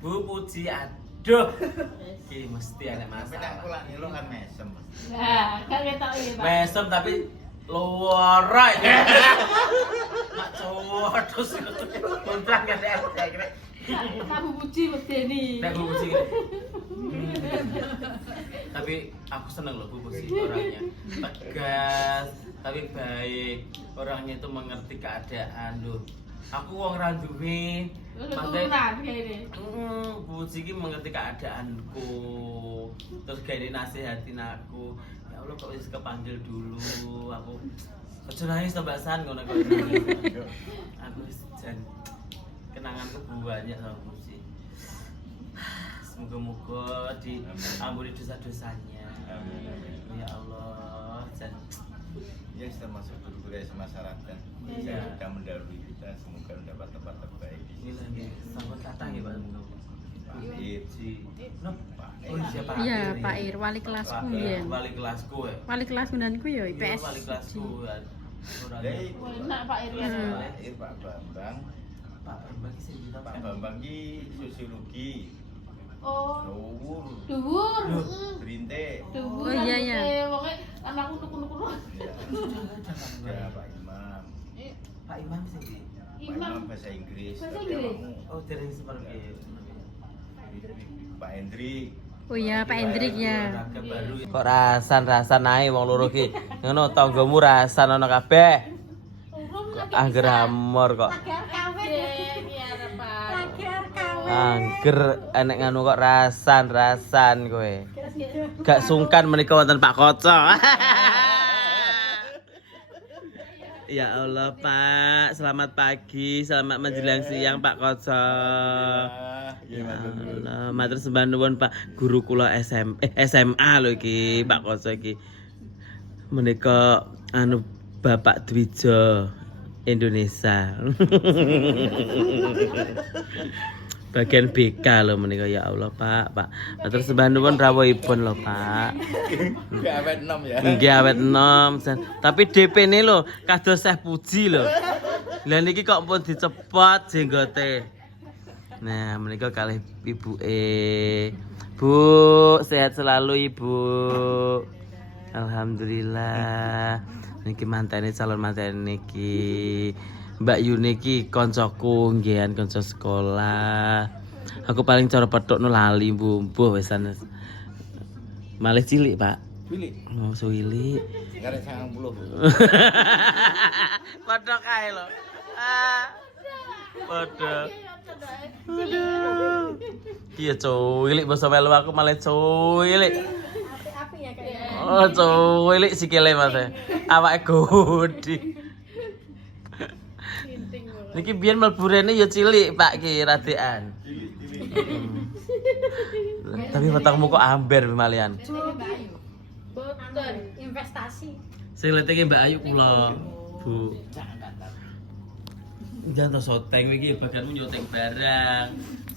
Bu Puji, aduh. Iki mesti ana Tapi nek masalah. kula ngelo kan mesem. Nah, kan ketok iki, Pak. Mesem tapi luara ya. Mak cowok terus kontrak kan kira. Pak Bu Puji medeni. Nek Bu Puji. Tapi aku seneng loh Bu Puji orangnya. Tegas, tapi baik. Orangnya itu mengerti keadaan loh. Aku wong ra duwe. Keturunan kene. Bu Puji ki mengerti keadaanku. Terus gawe nasihatin aku. Ya Allah kok wis kepanggil dulu. Aku aja nangis to Mbak San ngono kok. Aku wis jan kenanganku banyak sama Bu Puji. Semoga-moga diampuni dosa-dosanya. Amin. Ya Allah, jan Ya termasuk guru-guru SMA Saratan. Iya. Sudah mendahului kita, semoga mendapat tempat terbaik di ini sisi. lagi sama kata ya Pak. Pak Ir, No. Oh iya Pak. Iya, Ir, Pak ya. Ir, wali kelasku Pak Ir, mbiyen. wali kelasku ya. Wali kelas menanku ya Iya, IPS. wali kelasku ya. Dari Enak Pak Ir. Pak Ir, Pak Bambang. Pak Bambang ki sing kita Pak Bambang ki sosiologi. Oh, Dhuwur, dhuwur. Brinte. Dhuwur. Oh, iya, iya. Pokoke anakku nuku-nuku. Ya. Ya, Pak Imam. Pak Imam sing di. Pak Imam. Imam bahasa Inggris. Bahasa tapi Inggris? awakmu. Oh, dereng seperti Pak Hendrik. Oh iya, Pak Hendrik ya. Kok rasan ae wong loro ki. Ngono tanggamu rasan ana kabeh. Angger amor kok. Angger enek nganu kok rasan kowe. Gak sungkan menika wonten Pak Koco. Ya Allah Pak, selamat pagi, selamat menjelang siang Pak Koco. Ya Allah, matur sembah nuwun Pak guru kula SMA lho iki, Pak Koco iki. Menika anu Bapak Dwijo Indonesia. Bagian BK lho menika ya Allah Pak. Matur sembah nuwun rawuhipun lho Pak. Nggak awet 6 ya. Nggih awet nom. Tapi DP-ne lho kados Syekh Puji lho. Lah niki kok pun dicepot jenggote. Nah, menika kalih ibuke. Bu, sehat selalu Ibu. Alhamdulillah. Niki mantene calon mantene niki. Mbak Yuni ki koncoku nggihan kanca sekolah. Aku paling cara petukno lali mbuh wis sanes. Malih cilik, Pak. Pilih. Oh, cilik. Ngarep 90. Padha kae lho. Ah. Padha. Aduh. Iya cilik basa melu aku malah cilik. Api ya kayaknya. Oh, cilik sikile Mas. Awake gede. Niki biyen mlebu rene ya cilik Pak ki radekan. Tapi wetengmu kok amber malian. Boten investasi. Sing leteke Mbak Ayu kula, Bu. Jangan to soteng iki bagianmu nyoteng barang.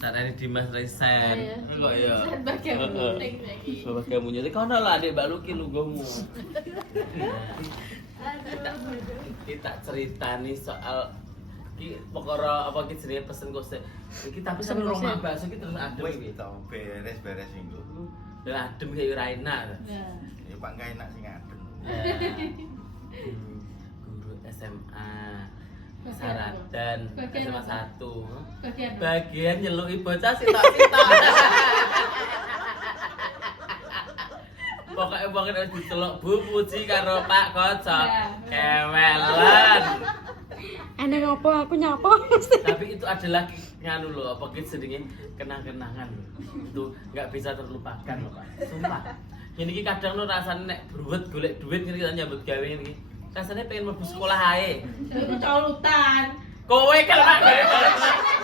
Sarane Dimas Resen. Kok ya. Bagian penting lagi. Bagianmu nyoteng kono lah Adik Mbak Luki lungguhmu. Kita ceritani soal iki perkara apa iki jenenge pesen kose. Iki tapi sampe rumah bakso iki terus adem Wis iki. to beres-beres minggu. Lah adem kaya ora enak. Nah. Ya Pak enggak enak sing adem. Guru SMA Saratan SMA 1 Bagian bagian nyeluki bocah sitok-sitok. Pokoknya diceluk Bu Puji karo Pak Koco kewelan. Enak ngopo aku nyapa. Tapi itu adalah nganu loh, apa gitu jenenge kenang-kenangan. Itu nggak bisa terlupakan loh Pak. Sumpah. Ini kadang lo rasanya nek bruwet golek duit ngene kita nyambut gawe ngene iki. Rasanya pengen mlebu sekolah ae. itu colutan. Kowe kan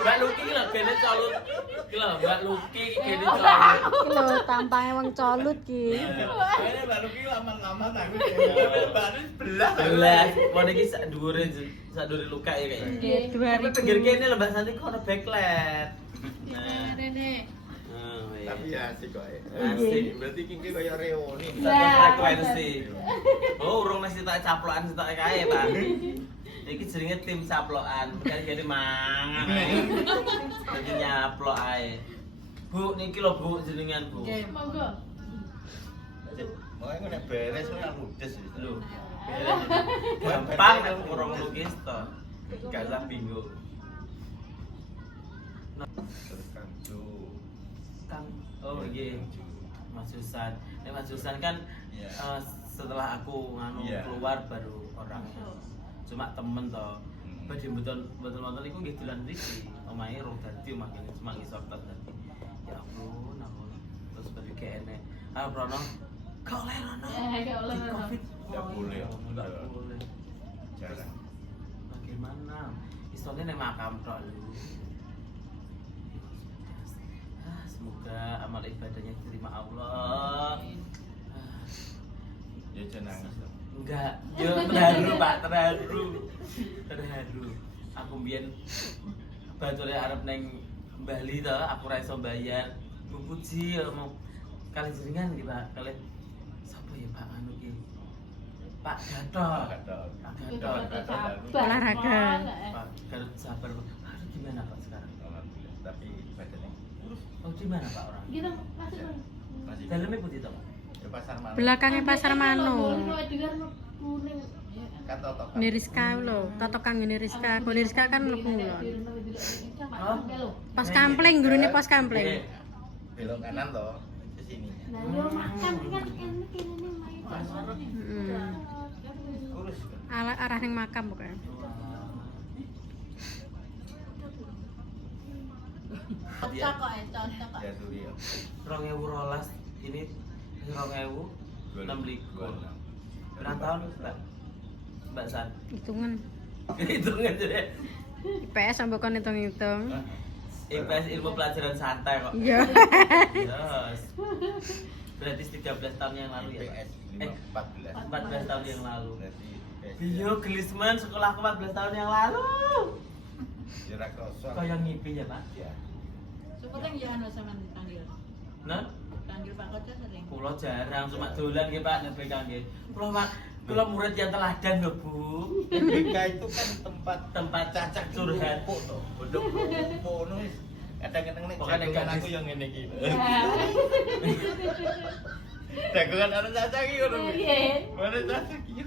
Mbak Luki ki lho gene colut. Ki lho Mbak Luki gene colut. Lho, tampangnya wong colut ki. Kayaknya baru ki aman-aman aku. Baru belah. Belas, mau iki sak dhuwure luka ya kayaknya. Nggih. Tapi pinggir kene lho Mbak Santi kok ono backlet. Nah, Nenek. Oh iya. Tapi ya asik kok. Asik. Berarti kiki kaya reoni. Satu frekuensi. Oh, urung mesti tak caplokan sitok kae, Pak. Iki jenenge tim caplokan, kan gene mangan ae. Iki nyaplok ae. Bu, niki lho Bu jenengan Bu. Monggo. Mau nek beres ora ludes wis. Lho. Gampang nek kurang lukis to. Gak usah bingung. Kang, oh iya, Mas Susan. Mas Susan kan Iya. setelah aku Iya. keluar baru orangnya. Cuma temen toh. Badhe betul wonten iku nggih dolan mriki. Omahe rong dadi omah kene cuma ngisor tok dadi. Ya ampun, ampun. Terus badhe kene. Ah Prono, kok oleh Rono? Gak oleh Di Rono. Covid. Nggak boleh. Enggak boleh. Jarang. Bagaimana? Isone ning makam tok lho. Semoga amal ibadahnya diterima Allah. Ya jangan nangis dong. Enggak, yo terharu Pak, terharu. Aku mbiyen batule arep neng Bali to, aku ra iso bayar. Bu Puji ya mau kali jenengan iki Pak, kali sapa ya Pak anu iki? Pak Gatot. Pak Gatot. Olahraga. Pak Gatot sabar. Aduh gimana Pak sekarang? Alhamdulillah. Tapi badannya kurus. Oh di mana Pak orang? Kita masuk. Masih. Dalamnya putih toh? Ya pasar mana? Belakangnya pasar Mano. Kuning. Kan totokan. Ini Rizka lho, totokan ini Rizka. Kalau Rizka kan lebu lho. Pas kampling, gurunya pas kampling. Belok kanan toh ke sini. Nah, yo makan kan enak ini main. Kurus kan. Arah yang makam bukan? Cocok kok, cocok kok. Ya Suryo. 2012 ini 2016. Berapa tahun Mbak? Mbak San? Hitungan. Hitungan jadi. IPS sampai kon hitung-hitung. IPS ilmu pelajaran santai kok. Iya. Yes. Berarti 13 tahun yang lalu ya Pak? IPS 14. 14 tahun yang lalu. Berarti IPS. Iya, Gelisman sekolahku 14 tahun yang lalu. Ya ra kosong. Kau yang ngipi ya Pak? Ya. Sebetulnya ya anu sama panggil. Nah, Panggil Pak Koco sering. pulau jarang cuma dolan nggih Pak nek kangge. Pulau Pak, pulau murid yang teladan lho Bu. BK itu kan tempat Cacak curhat. toh. Bodok ngono wis. Kadang-kadang nek Pokoknya jagongan gadis. aku yang ngene iki. Jagongan ana cacak iki ngono. Iya. Mana cacak iki?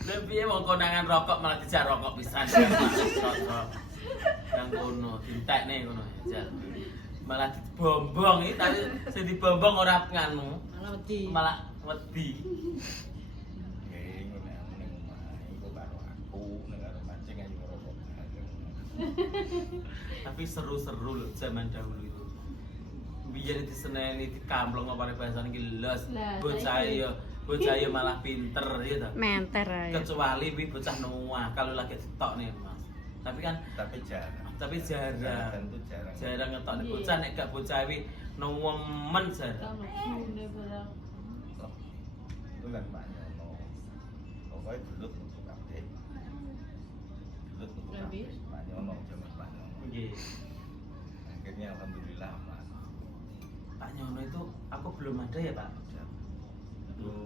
Lebih ya mau konangan rokok malah dijak rokok pisan. Rokok. Yang kono, dintek nih kono ya. Malah dibombong iki tadi sing dibombong ora nganu, Malah wedi. malah wedi. Ngono ning omah iku karo aku nek karo mancing ayo ngerokok. Tapi seru-seru loh zaman dahulu itu. Biyen diseneni dikamplong apa bahasane iki les. Lah, Bocah ya malah pinter ya toh. Menter aja. Kecuali wi bocah nuwah kalau lagi ditok nih Mas. Tapi kan Tapi jarang. jarang. Tentu jarang. Jarang ngetok nih Iya. bocah nek gak bocah wi nemen jarang. Kamu sunde barang. Itu kan Pak Nyono. Pokoknya dulu untuk kabeh. Dulu untuk kabeh. Pak Nyono zaman Pak Nyono. Nggih. Akhirnya alhamdulillah Mas. Pak Nyono itu aku belum ada ya Pak. Itu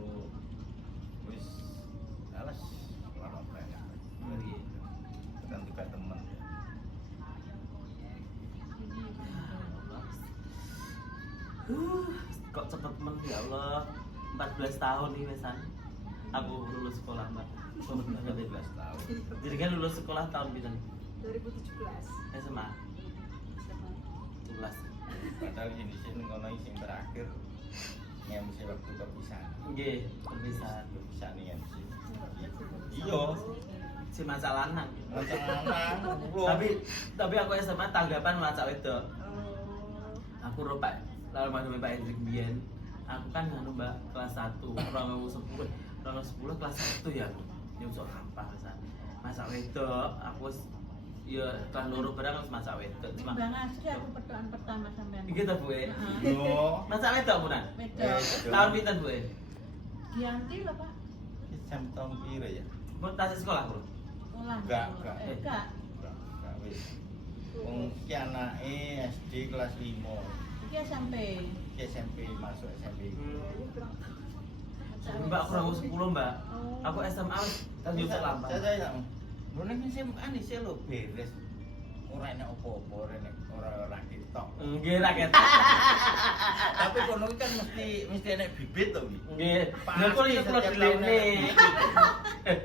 wis alas lama banget. Nggih. Kan juga teman. Kok cepet men ya Allah. 14 tahun nih Mesan. Aku lulus sekolah Mbak. 15 tahun. Jadi kan lulus sekolah tahun pinten? 2017. SMA. 11. Padahal ini sih ngono iki sing terakhir MC waktu perpisahan. Nggih, perpisahan. Perpisahan MC. Iya. Si maca lanang. Macam anak. Tapi aku SMA tanggapan maca wedok. Aku ro Pak, lalu madhep Pak Hendrik Bian. Aku kan nganu Mbak kelas 1, 2010. 2010 kelas 1 ya. Nyusuk apa kesan. Maca wedok, aku wis ya kelas loro barang harus maca wedok. Cuma Bang Asri aku pertuan pertama sampean. iki ta Bu e. Yo. Maca wedok punan. Wedok. Tahun pinten Bu e? Gianti lho Pak. Jam tahun piro ya? Pun tasik sekolah, Bro. Ulang. Enggak. Enggak. Enggak wis. Wong ki anake SD kelas 5. Iki sampai. Ki SMP masuk SMP. Mbak aku rawu 10 Mbak. Aku SMA kan nyusuk lambat. Saya Lho nek SMA nih sih lo beres. Ora enak apa-apa, ora enak ora rakit. ketok. Nggih ra ketok. Tapi kono iki kan mesti enek bibit to iki. Nggih. Lha kok iki kula delene.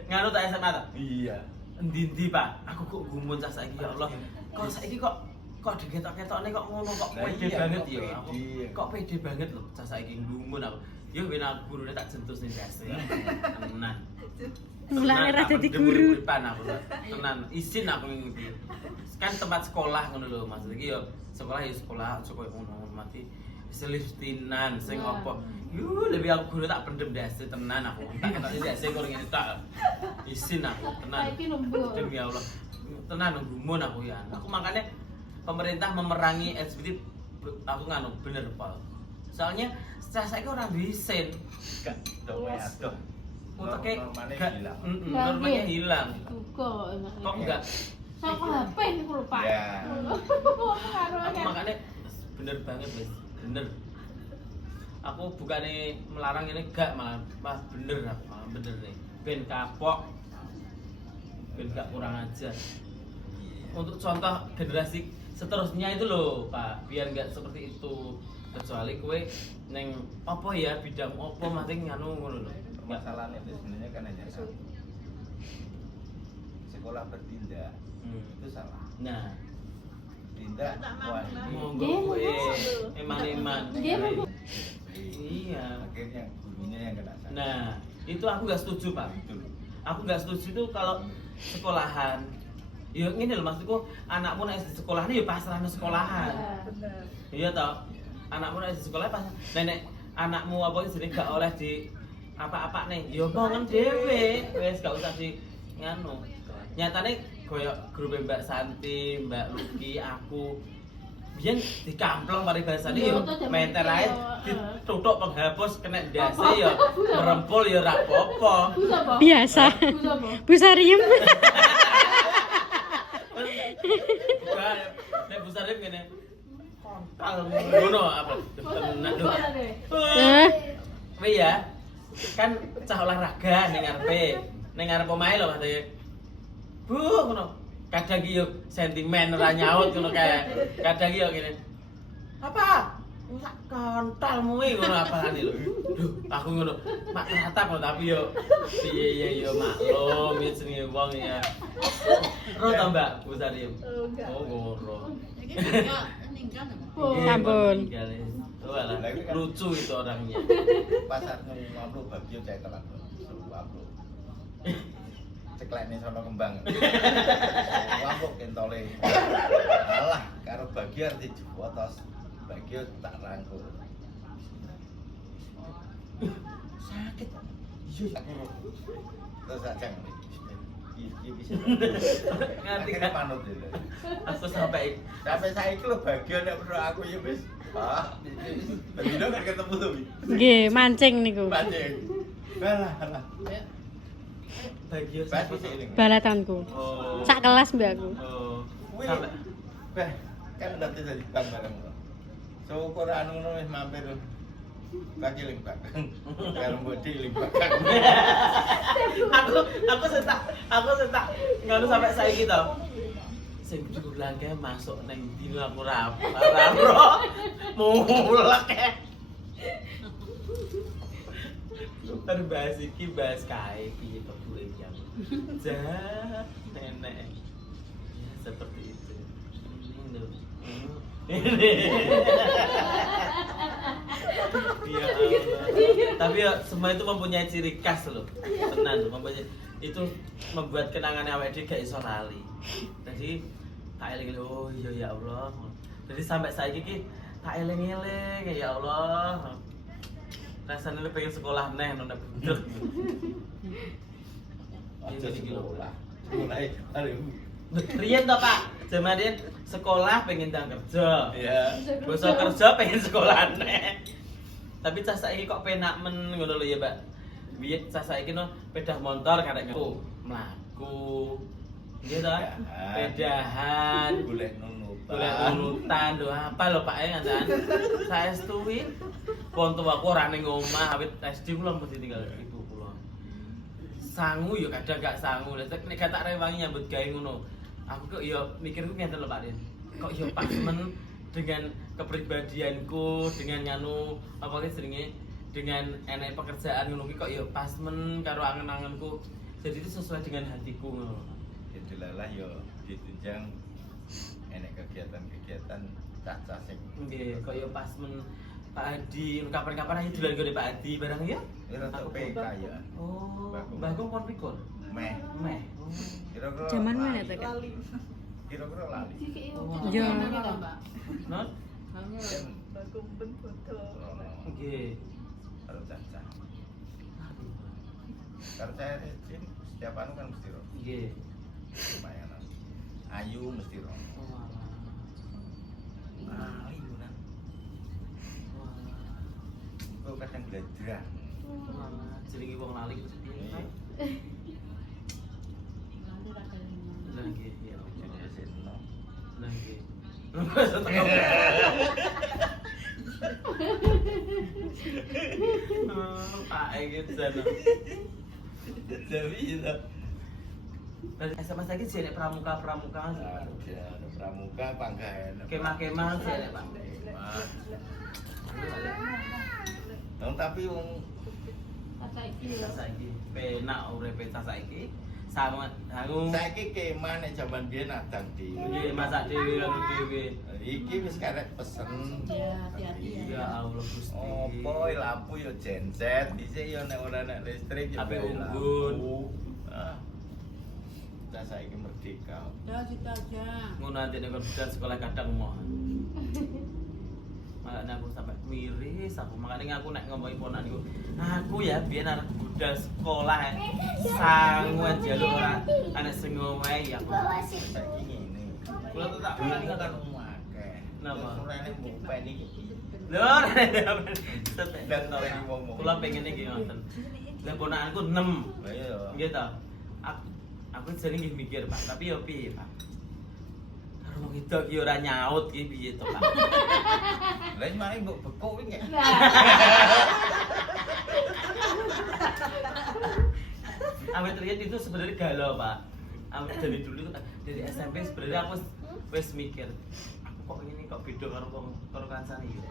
Nganu tak SMA ta? Iya. Endi-endi, Pak? Aku kok gumun cah saiki ya Allah. Kok saiki kok diketok-ketokne kok ngono kok Lah pede iya, banget kok ya. pede. Aku kok pede banget lho cah saiki gumun aku. Yo ben aku gurune tak jentus ning desa. Tenan. Mulane ra dadi Pendem guru. uripan aku. Tenan, izin aku ngikuti. Kan tempat sekolah ngono lho maksud iki yo sekolah ya sekolah aja koyo ngono mati. Seliftinan sing apa. Yo lebih aku guru tak pendem desa tenan aku. Tak ketok ning desa kok ngene tak. Izin aku tenan. Saiki lembur. Demi Allah. Tenan gumun aku ya. Aku makanya pemerintah memerangi LGBT aku nganu bener Pol. Soalnya saya kok ora bisa Gak do adoh. Uteke Normane gak hilang. normanya hilang. Juga enak. Kok enggak? Saka HP niku lho, Pak. Ya. Aku makanya bener banget wis. Bener. Aku bukannya melarang ini gak malah bener aku malah bener nih. Ben kapok. Ben gak kurang ajar. Untuk contoh generasi seterusnya itu loh Pak, biar nggak seperti itu. Kecuali kue neng apa ya bidang apa masing nganu ngono lho. Permasalahan itu sebenarnya kan hanya satu. Sekolah bertindak itu salah. Nah, Tindak monggo kue eman-eman. Nggih, monggo. Iya. Akhirnya gurunya yang kena salah. Nah, itu aku nggak setuju Pak. Itu loh. Aku nggak setuju itu kalau sekolahan. Ya ini loh maksudku anakmu nek di sekolahan ya pasrah nang sekolahan. Iya toh. Anakmu nek di sekolah pas nenek anakmu apa jenenge gak oleh di apa-apa nih. Ya mongen dhewe. Wis gak usah di nganu. Nyatane koyo grup Mbak Santi, Mbak Luki, aku biyen dikamplong mari bahasane yo menter ae ditutuk penghapus kena ndase yo merempul yo ora apa-apa. Busa apa? Biasa. Busa apa? Busarium. Bukan, nek busare ngene. Kontal ngono apa? Tenan lho. Kowe ya. Kan cah olahraga ning ngarepe. Ning ngarep omahe lho katanya. Bu ngono. Kadang iki yo sentimen ora nyaut ngono kae. Kadang iki yo ngene. Apa? Sak kontalmu iki ngono apane lho. Duh, aku ngono. Mak ternyata kok tapi yo piye yo maklum iki jenenge wong ya. Ro ta Mbak Busarium? Oh, ngoro. Sampun. Walah, lucu itu orangnya. Pasar ngomong bagio cek telat. Seru aku. Ceklekne sono kembang. Wampuk kentole. Alah, karo bagio arti dipotos. Bagio tak rangkul. Sakit. Iya, aku. Terus ajang. Iki bisa. Ngerti Akhirnya kan? panut itu. Aku sampai Sampai saiki lho bagio nek menurut aku ya wis. Ah, bedino kan ketemu tuh. Nggih, mancing niku. Pancing. Alah, alah. bagian Berarti sih ini. Balatanku. Oh. Sak kelas mbak aku. Oh. Wih, Sampai beh, kan nanti jadi bang bareng lo. Syukur anu ngono wis mampir. Kaki ling bakang. Karo bodi ling bakang. aku setak ngono sampai saiki to. Sing diulangke masuk nang dino aku ra ro. Mulek. Terbahas iki bahas kae piye kebule iki aku. Jah, nenek. Ya seperti itu. Ini lho. Ya Allah. Tapi ya semua itu mempunyai ciri khas loh. Tenan loh, mempunyai itu membuat kenangan awake dhewe gak iso lali. Jadi tak eling oh iya ya Allah. Jadi sampai saiki iki tak eling-eling ya Allah. Rasanya lu pengen sekolah neh nona bener. Aja sekolah. Mulai aduh. Riyen to Pak, zaman riyen sekolah pengen ndang kerja. Ya. Basa kerja pengen sekolah neh. Tapi cah saiki kok penak men ngono lho ya, Mbak. Biyen cah saiki no pedah motor karek aku mlaku. Nggih to? Pedahan. Golek nunutan. Golek urutan lho apa lho Pak ngancan. Saestuwi pon tuwaku ora ning omah awit SD kula mesti tinggal ibu kula. Sangu ya kadang gak sangu. Nek gak tak rewangi nyambut gawe ngono. Aku kok ya mikirku ngenten lho Pak Den. Kok ya pas men dengan kepribadianku, dengan nganu apa ki jenenge, dengan enek pekerjaan ngono ki kok ya pas men karo angen-angenku. Jadi itu sesuai dengan hatiku ngono. Itulah yo ditunjang enek kegiatan-kegiatan caca sing Nggih, kok ya pas men Pak Adi, kapan-kapan ayo dolan gone Pak Adi barang ya. ora tok PK ya. Oh, Mbah Gong pon pikun. Meh. Meh. Kira-kira Zaman lali. mana tuh, Kak? Kira-kira lali. Iya. Non? Kan Nggih. karo caca. Karo saya izin setiap anu kan mesti ro. Nggih. Lumayan. Ayu mesti ro. Oh, alah. Ayu nang. Kok kadang belajar. Mana jenenge wong lali terus piye? Lah nggih, ya. Jadi seno. Lah nggih. Pak Egit sana. Tapi itu SMA lagi sih ada pramuka sih. ada pramuka panggaen. Kemah-kemah sih ada Pak. Tapi wong Saiki penak urepe saiki. Sangat aku saiki kemah nek jaman biyen adang dhewe. nggih masak dhewe lan dhewe. Iki wis karek pesen. Ya Allah Gusti. Opo lampu yo genset, dhisik yo nek ora nek listrik yo Ape gawe unggun. lampu. Ah. Kita saiki merdeka. Ngono antene kon budal sekolah kadang mau. Makanya aku sampai miris aku. Makanya aku nek ngomongi ponan iku. Aku ya biyen arep budal sekolah. Sangu njaluk ora ana sing ngowahi aku. Saiki ngene. Kula tuh tak Dulu pernah kan akeh. Napa? Surene mbupen iki. Lho, Dan oleh ngomong. kula pengen iki ngoten. Lah ponakanku 6. Lah iya. Nggih ta. Aku jane nggih mikir, Pak, tapi yo piye, Pak? Karo wong itu ki ora nyaut ki piye to, Pak? Lah mari mbok bekuk iki. Awet riyen itu sebenarnya galau, Pak. Awet dari dulu dari SMP sebenarnya aku wis mikir, aku kok ini kok beda karo wong karo kancane yo.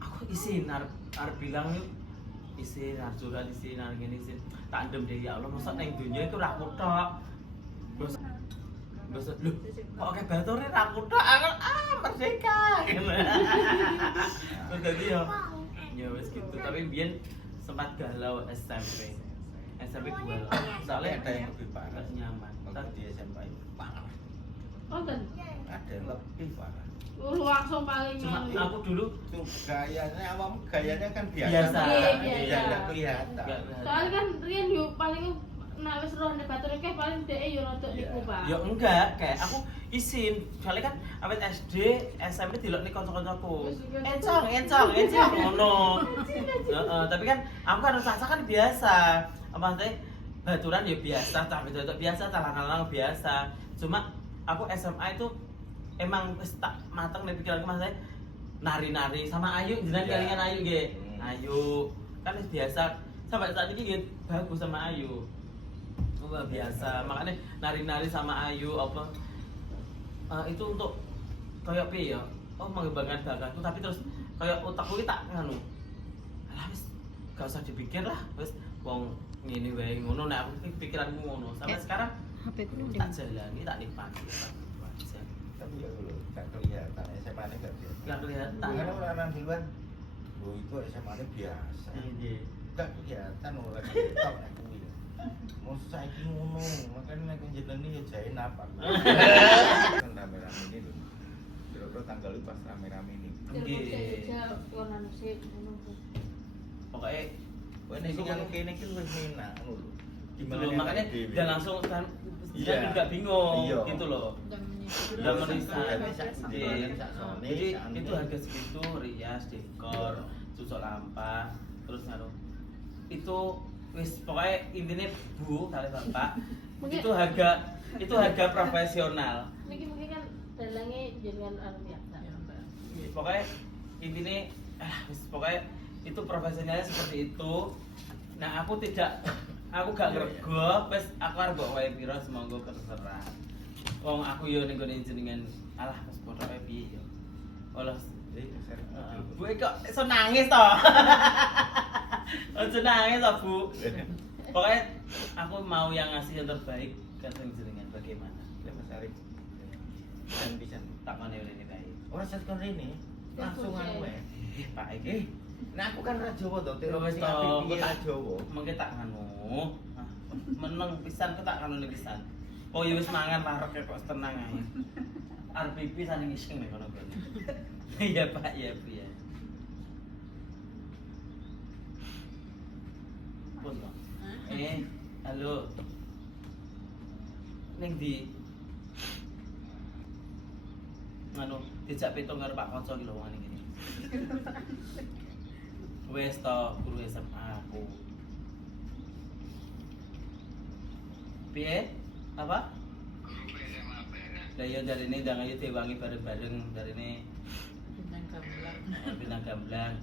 Aku isin arep bilang yuk isin arep curhat isin arep ngene isin. Tak ndem deh ya Allah, mosok ning donya iku ra aku tok. Bos lho, kok akeh batore ra aku tok, merdeka. Terus dadi ya wis gitu, tapi biyen sempat galau SMP. SMP galau. Soalnya Ada yang lebih parah. nggak nyaman. Waktu di SMA itu parah. Konten. Ada yang lebih parah. Langsung paling Cuma aku dulu Tuh gayanya awam gayanya kan biasa. Biasa. Iya. Nggak kelihatan. nggak Soalnya kan Rian yuk paling nek wis roh nek batur kayak paling dhek yo rodok Iya. niku, Pak. ya enggak, kayak aku isin. Soalnya kan awet SD, SMP dilok nih kanca-kancaku. Encong ngono. Heeh, tapi kan aku kan rasa kan biasa. Apa teh baturan ya biasa, tapi itu biasa, talang-talang biasa. Cuma aku SMA itu emang wis tak mateng nih pikiranku Mas saya nari-nari sama Ayu, jenengan Iya. kelingan Ayu nggih. Hmm. Ayu kan wis biasa sampai saat ini nggih bagus sama Ayu. Wah biasa, makanya nari-nari sama Ayu apa itu untuk kayak piye ya? Oh mengembangkan bakatku tapi terus kayak otakku iki tak nganu. Alah wis gak usah dipikir lah, wis wong ngene wae ngono nek aku pikiranku ngono. Sampai Kayak- sekarang HP ku tak jalani, tak nikmati. Tapi ya dulu nggak kelihatan SMA ini nggak kelihatan. Gak kelihatan. Karena orang duluan, oh itu SMA ini biasa. Iya. Nggak kelihatan orang ketok aku ini. Mau saiki ngono, makanya nek jenenge ya jahe napak. Kan rame-rame ini lho. Kira-kira tanggal itu pas rame-rame ini. Nggih. Pokoknya Kowe nek sing anu kene iki luwih enak ngono lho. loh, makanya dewe. dia langsung kan Iya. dia juga bingung Iya. gitu loh. Udah meriset. Jadi Jadi itu harga segitu rias, dekor, susuk lampa, terus ngaruh. Itu wis pokoknya intinya Bu kali Bapak Mungkin- itu harga profesional. Mungkin kan dalangnya jenengan anu biasa. Pokoknya intinya wis pokoknya itu profesionalnya seperti itu. Nah aku gak ngerego, wis aku arep mbok wae pira semonggo terserah. Wong aku yo ning gone jenengan alah wis pokoke piye yo. Olah. Seret mobil. Bu kok iso nangis to? Ojo nangis to, Bu. Pokoknya aku mau yang ngasih yang terbaik kata jenengan bagaimana? Ya Mas Arif. Pisan. Tak mana ini baik. Ora set kon rene. Langsung anu wae. Pak iki Nah aku kan ra Jawa to, wis terus to, piye ra tak Jawa. mengke tak nganu. Meneng pisan ku tak nganu pisan. Oh ya wis mangan larek kok tenang ae. Arep pipi saling iseng nek ngono kan. Iya Pak, ya Bu ya. Pun Pak. Halo. Ning ndi? Anu, dijak pitung karo Pak Kanca iki lho wong ngene. Wes to guru SMA aku. Piye? Apa? Lah ya jarine ndang ayo diwangi bareng-bareng jarine Bintang gamblang. Bintang Gamblang.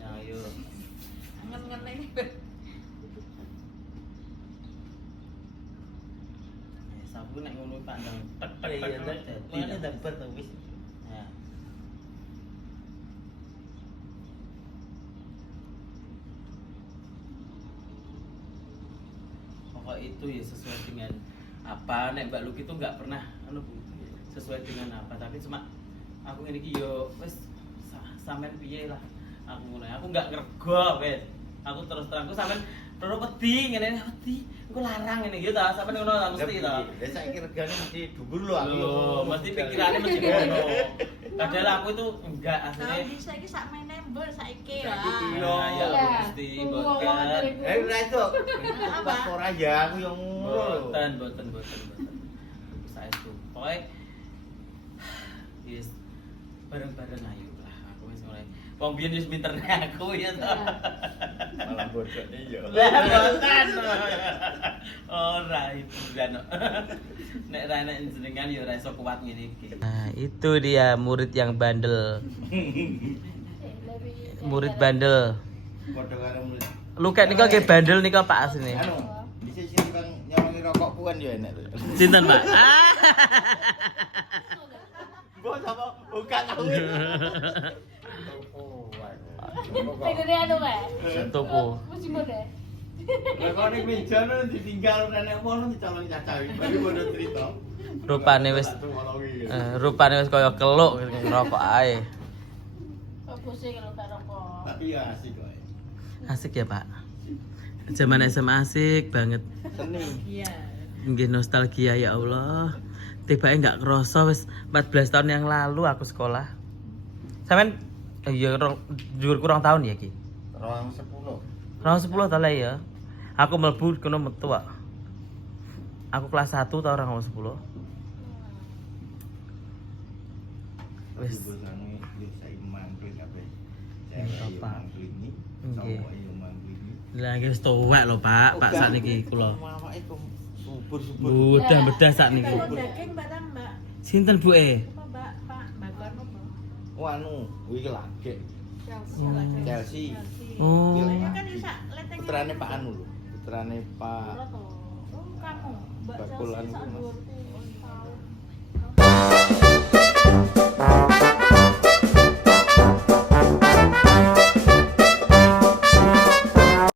Nah, ayo. Angen-angen ini. Sabu nek ngono pandang tek Iya, dadi. mana dapat to wis. Ya. Pokok itu ya sesuai dengan apa nek Mbak Luki itu nggak pernah anu Bu sesuai dengan apa tapi cuma aku ini ki yo wis sampean piye lah aku ngono aku nggak ngergo wes aku terus terang aku sampean terus wedi ngene wedi aku larang ngene gitu ta sampean ngono ta mesti ta Ya saiki regane mesti dhuwur lho aku. Loh, mesti pikirannya mesti ngono. Padahal aku itu enggak Kalau aslinya. bisa iki sak mene mbok saiki Saiki lah. Ya, ya Gusti, boten. Ora itu. Apa ora ya aku yang ngono. Boten. Saestu. Pokoke wis bareng-bareng ayo lah. Aku wis mulai. Wong biyen wis minterne aku ya to. Malah bodone ya. Lah boten. Ora hiburan. Nek ra enek jenengan ya ora iso kuat ngene iki. Nah, itu dia murid yang bandel. Murid bandel. Padha karo murid. Luket nika nggih bandel nika Pak asline. Anu, dhisik sing bang nyawangi rokok puan ya enak to. Sinten, Pak? Mbok sapa buka tahu. Tegene anu wae. Tuku. Mesti ngene. Lah kok ning meja no ditinggal nenek mono dicolong cacawi. Bari bodo cerita. Rupane wis kaya keluk ngerokok ae. Baguse kalau tak rokok. Tapi ya asik kok. Asik ya, Pak. Zaman SMA asik banget. Seni. Iya. Nggih nostalgia ya Allah. Tibake enggak kerasa wis 14 tahun yang lalu aku sekolah. Sampeyan ya dhuwur kurang tahun ya iki. Orang 10. Kurang 10 ta lah ya. Aku mlebu kono metu kok. Aku kelas 1 ta orang 10. Wis. Bosane desa mangkling kabeh. Nggih, Pak. Mangklingi. Nggih. Cowok yo mangklingi. Lah iki wis tuwek lho, Pak. Pak sakniki kula. Mamake kok subur-subur. Bedah sakniki. Kalau daging barang Mbak. Sinten Bu e? Apa Mbak? Pak Bagon apa? Oh anu, kuwi lagi. Chelsea lah. Chelsea. Oh. Ini kan bisa leteng. Putrane Pak Anu lho. Putrane Pak Oh, kamu. Mbak Bakul Chelsea anu, sak Mas. dhuwurku tahun.